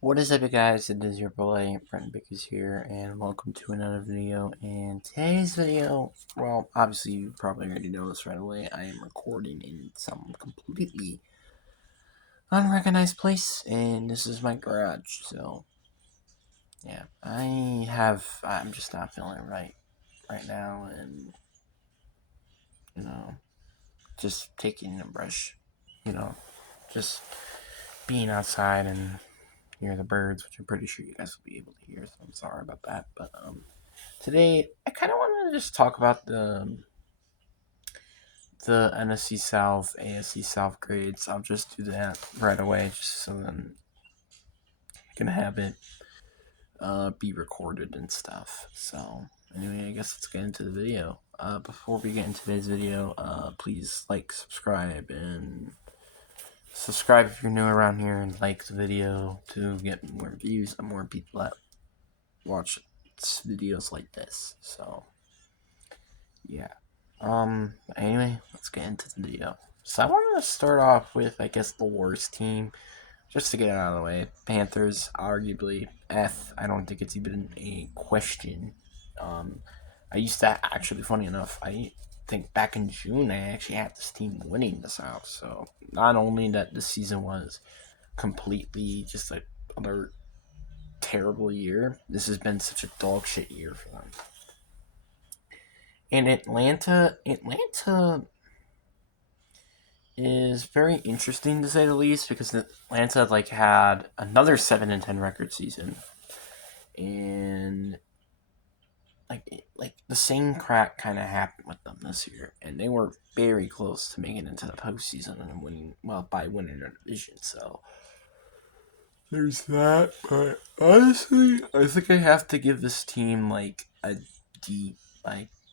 What is up, you guys? It is your boy, Brent Bickers here, and welcome to another video. And today's video, well, obviously you probably already know this right away. I am recording in some completely unrecognized place, and this is my garage. So, yeah, I'm just not feeling right now, and, you know, just taking a brush, you know, just being outside and hear the birds, which I'm pretty sure you guys will be able to hear, so I'm sorry about that. But today I kind of wanted to just talk about the NFC South, AFC South grades. I'll just do that right away, just so then I can have it be recorded and stuff. So anyway, I guess let's get into the video. Before we get into today's video, please like, subscribe if you're new around here, and like the video to get more views and more people that watch videos like this. So yeah. Anyway, let's get into the video. So I wanted to start off with, I guess, the worst team, just to get it out of the way. Panthers, arguably F. I don't think it's even a question. I used to actually, funny enough, I think back in June I actually had this team winning the South. So not only that this season was completely just another terrible year, this has been such a dog shit year for them. And Atlanta is very interesting to say the least, because Atlanta had another 7-10 record season, and the same crap kind of happened with them this year, and they were very close to making it into the postseason and winning their division. So there's that. But honestly, I think I have to give this team a D.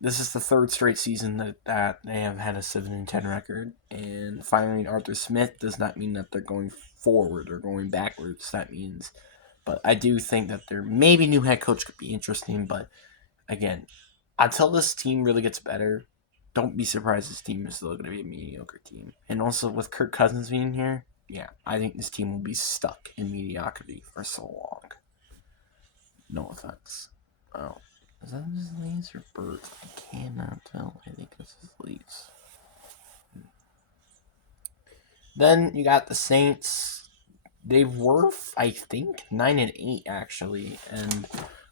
This is the third straight season that they have had a 7-10 record, and firing Arthur Smith does not mean that they're going forward or going backwards. That means, but I do think that their maybe new head coach could be interesting. But again, until this team really gets better, don't be surprised this team is still going to be a mediocre team. And also with Kirk Cousins being here, yeah, I think this team will be stuck in mediocrity for so long. No offense. Oh. Is that his leaves or birds? I cannot tell. I think it's his leaves. Then you got the Saints. They were, I think, 9-8 actually, and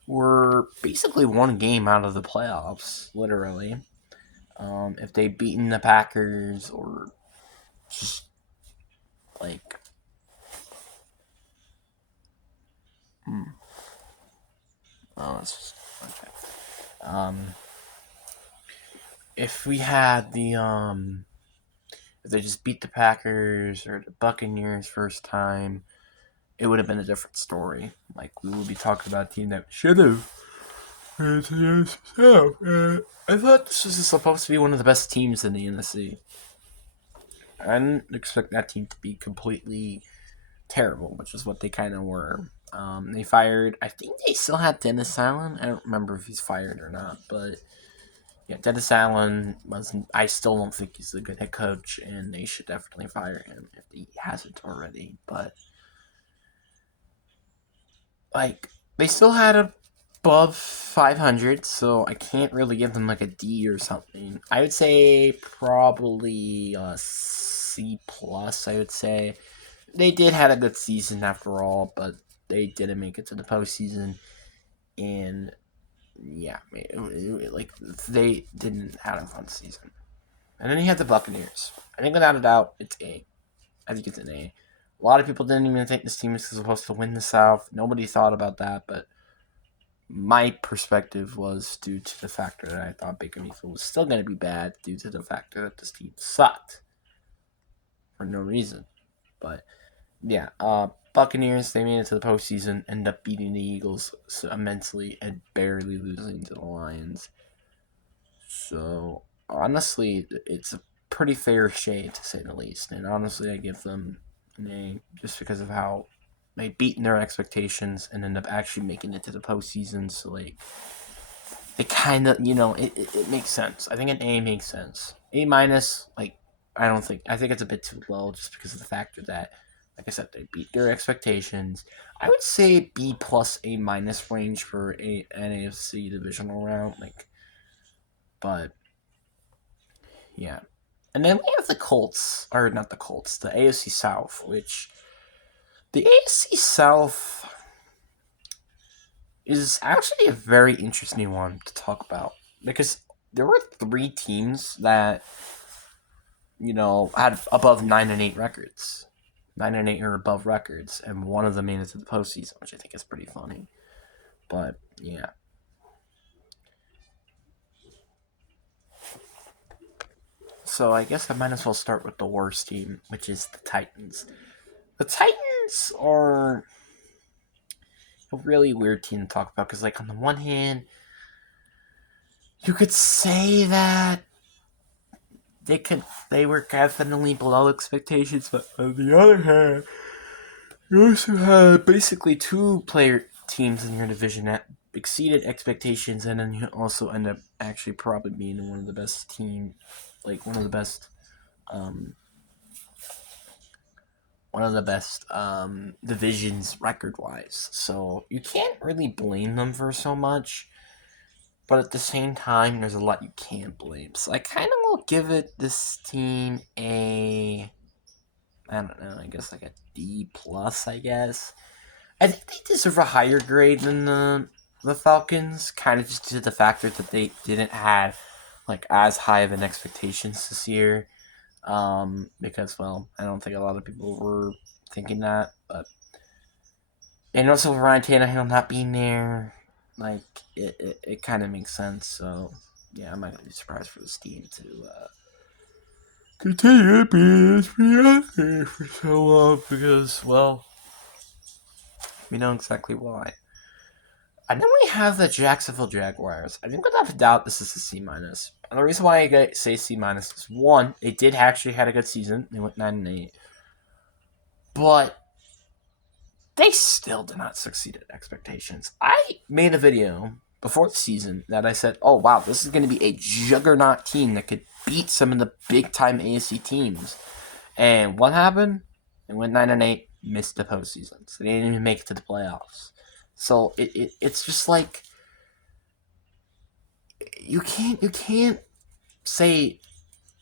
were basically one game out of the playoffs, literally. If they'd beaten the Packers or just like, oh, that's just okay. If we had if they just beat the Packers or the Buccaneers first time, it would have been a different story. We would be talking about a team that should have. I thought this was supposed to be one of the best teams in the NFC. I didn't expect that team to be completely terrible, which is what they kind of were. They fired. I think they still had Dennis Allen. I don't remember if he's fired or not, but yeah, Dennis Allen wasn't. I still don't think he's a good head coach, and they should definitely fire him if he hasn't already. But they still had above 500, so I can't really give them a D or something. I would say probably a C plus. I would say they did have a good season after all, but they didn't make it to the postseason, and yeah, they didn't have a fun season. And then you had the Buccaneers. I think without a doubt, it's A. I think it's an A. A lot of people didn't even think this team was supposed to win the South. Nobody thought about that, but my perspective was due to the factor that I thought Baker Mayfield was still going to be bad due to the factor that this team sucked for no reason. But yeah, Buccaneers, they made it to the postseason, ended up beating the Eagles so immensely and barely losing to the Lions. So honestly, it's a pretty fair shade to say the least. And honestly, I give them an A just because of how they beaten their expectations and end up actually making it to the postseason. So they kind of, it makes sense. I think an A makes sense. A minus, I think it's a bit too low just because of the factor that like I said, they beat their expectations. I would say B plus A minus range for an AFC divisional round. But yeah, and then we have the Colts, or not the Colts, the AFC South, which the AFC South is actually a very interesting one to talk about because there were 3 teams that had above 9-8 records, 9-8 or above records, and one of them made it to the postseason, which I think is pretty funny. But yeah. So I guess I might as well start with the worst team, which is the Titans. The Titans are a really weird team to talk about because, on the one hand, you could say that they were definitely below expectations, but on the other hand, you also had basically 2 player teams in your division that exceeded expectations, and then you also end up actually probably being one of the best team, one of the best divisions record-wise. So you can't really blame them for so much, but at the same time, there's a lot you can't blame. So I kind of will give this team I don't know, I guess a D plus, I guess. I think they deserve a higher grade than the Falcons, kind of just due to the factor that they didn't have as high of an expectations this year. Because I don't think a lot of people were thinking that, and also with Ryan Tannehill not being there, it kind of makes sense. So yeah, I'm not gonna be surprised for this team to continue to be this mediocre for so long because we know exactly why. And then we have the Jacksonville Jaguars. I think without a doubt this is a C minus. And the reason why I say C minus is 1, they did actually had a good season. They went 9-8, but they still did not succeed at expectations. I made a video before the season that I said, "Oh wow, this is going to be a juggernaut team that could beat some of the big time AFC teams." And what happened? They went 9-8, missed the postseason, so they didn't even make it to the playoffs. So it's just you can't say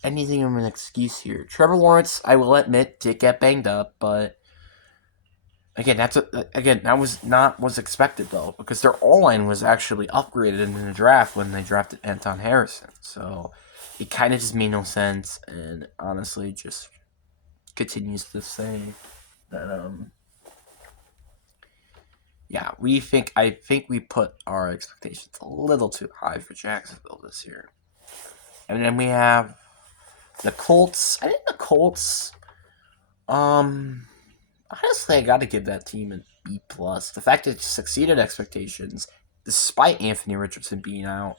anything of an excuse here. Trevor Lawrence, I will admit, did get banged up, but again, that was not was expected though, because their O-line was actually upgraded in the draft when they drafted Anton Harrison. So it kind of just made no sense, and honestly, just continues to say that yeah, I think we put our expectations a little too high for Jacksonville this year. And then we have the Colts. I think the Colts, honestly, I got to give that team a B plus. The fact that it succeeded expectations, despite Anthony Richardson being out,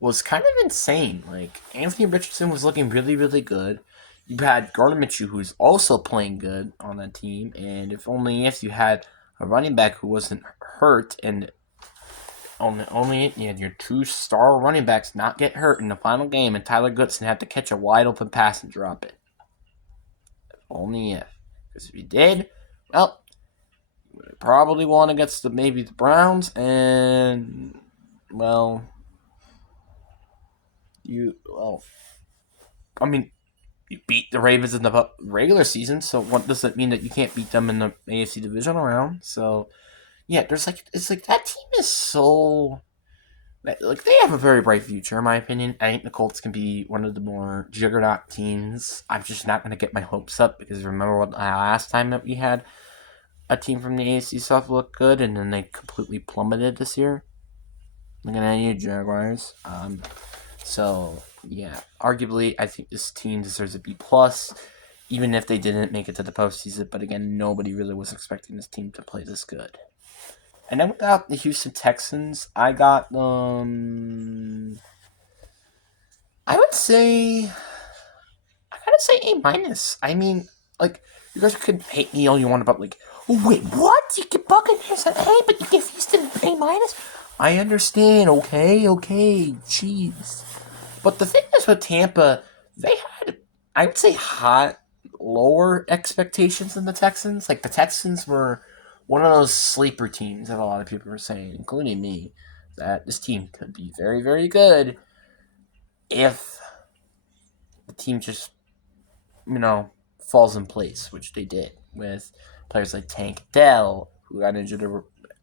was kind of insane. Anthony Richardson was looking really, really good. You had Gardner Minshew, who's also playing good on that team, and if you had a running back who wasn't hurt, and only you had your 2 star running backs not get hurt in the final game, and Tyler Goodson had to catch a wide open pass and drop it. Only if. Because if he did, you would probably won against maybe the Browns, and you beat the Ravens in the regular season, so what does it mean that you can't beat them in the AFC divisional round? So yeah, there's it's that team is so they have a very bright future in my opinion. I think the Colts can be one of the more juggernaut teams. I'm just not going to get my hopes up because remember what last time that we had a team from the AFC South look good and then they completely plummeted this year. Looking at you, Jaguars. So yeah, arguably I think this team deserves a B plus, even if they didn't make it to the postseason. But again, nobody really was expecting this team to play this good. And then without the Houston Texans, I got I would say I gotta say A minus. I mean, you guys could hate me all you want about oh wait, what? You get Buccaneers an A, but you give Houston an A minus? I understand, okay, jeez. But the thing is with Tampa, they had, I would say, hot lower expectations than the Texans. Like, the Texans were one of those sleeper teams that a lot of people were saying, including me, that this team could be very, very good if the team just, falls in place, which they did with players like Tank Dell, who got injured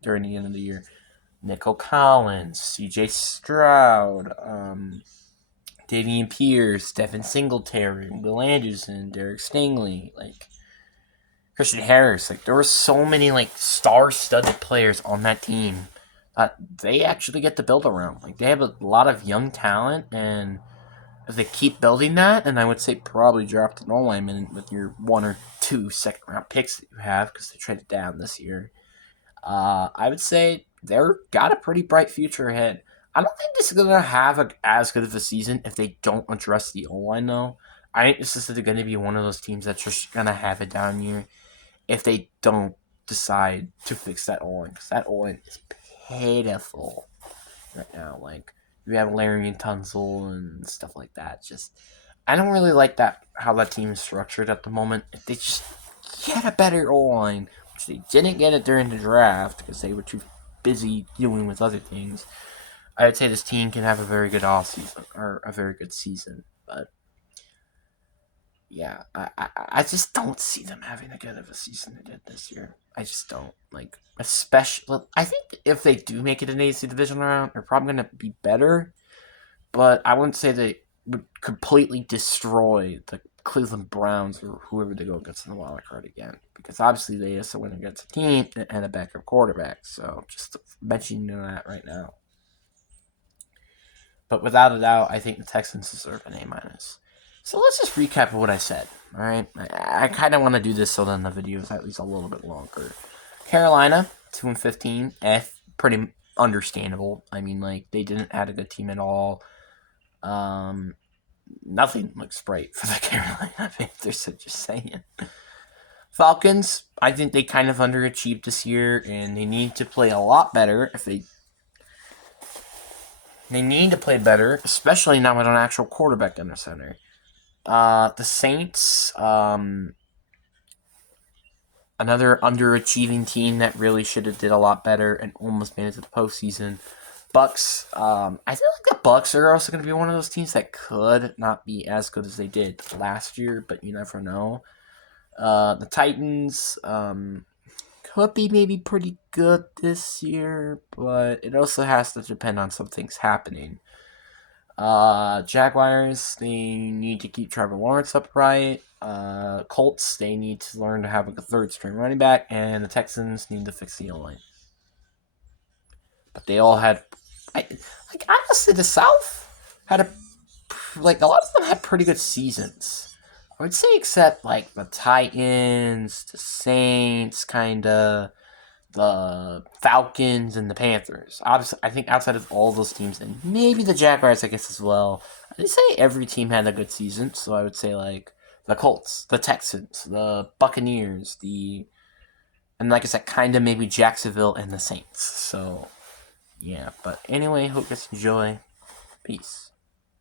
during the end of the year, Nico Collins, C.J. Stroud, Davian Pierce, Devin Singletary, Will Anderson, Derek Stingley, Christian Harris. There were so many star-studded players on that team that they actually get to build around. They have a lot of young talent, and if they keep building that, and I would say probably draft an O-lineman with your 1 or 2 second-round picks that you have because they traded down this year, I would say they're got a pretty bright future ahead. I don't think this is going to have as good of a season if they don't address the O-line, though. I think this is going to be one of those teams that's just going to have a down year if they don't decide to fix that O-line, because that O-line is pitiful right now. You have Larry and Tunzel and stuff like that. I don't really like how that team is structured at the moment. If they just get a better O-line, which they didn't get it during the draft because they were too busy dealing with other things, I would say this team can have a very good offseason, or a very good season. But yeah, I just don't see them having a good of a season they did this year. I just don't. Especially, I think if they do make it an AFC division round, they're probably going to be better. But I wouldn't say they would completely destroy the Cleveland Browns or whoever they go against in the wild card again. Because obviously they have to win against a team and a backup quarterback. So just mentioning that right now. But without a doubt, I think the Texans deserve an A-. So let's just recap what I said. All right, I kind of want to do this so then the video is at least a little bit longer. Carolina 2-15, pretty understandable. I mean, they didn't have a good team at all. Nothing looks bright for the Carolina Panthers. So just saying. Falcons, I think they kind of underachieved this year, and they need to play a lot better. They need to play better, especially now with an actual quarterback in the center. The Saints, another underachieving team that really should have did a lot better and almost made it to the postseason. Bucks, I feel like the Bucks are also going to be one of those teams that could not be as good as they did last year, but you never know. The Titans, could be maybe pretty good this year, but it also has to depend on some things happening. Jaguars, they need to keep Trevor Lawrence upright. Colts, they need to learn to have a third string running back, and the Texans need to fix the O-line. But they all had, honestly, the South had a lot of them had pretty good seasons. I would say except the Titans, the Saints, kinda, the Falcons, and the Panthers. Obviously, I think outside of all those teams, and maybe the Jaguars, I guess, as well, I'd say every team had a good season. So I would say, the Colts, the Texans, the Buccaneers, and like I said, kind of maybe Jacksonville and the Saints. So, yeah. But anyway, hope you guys enjoy. Peace.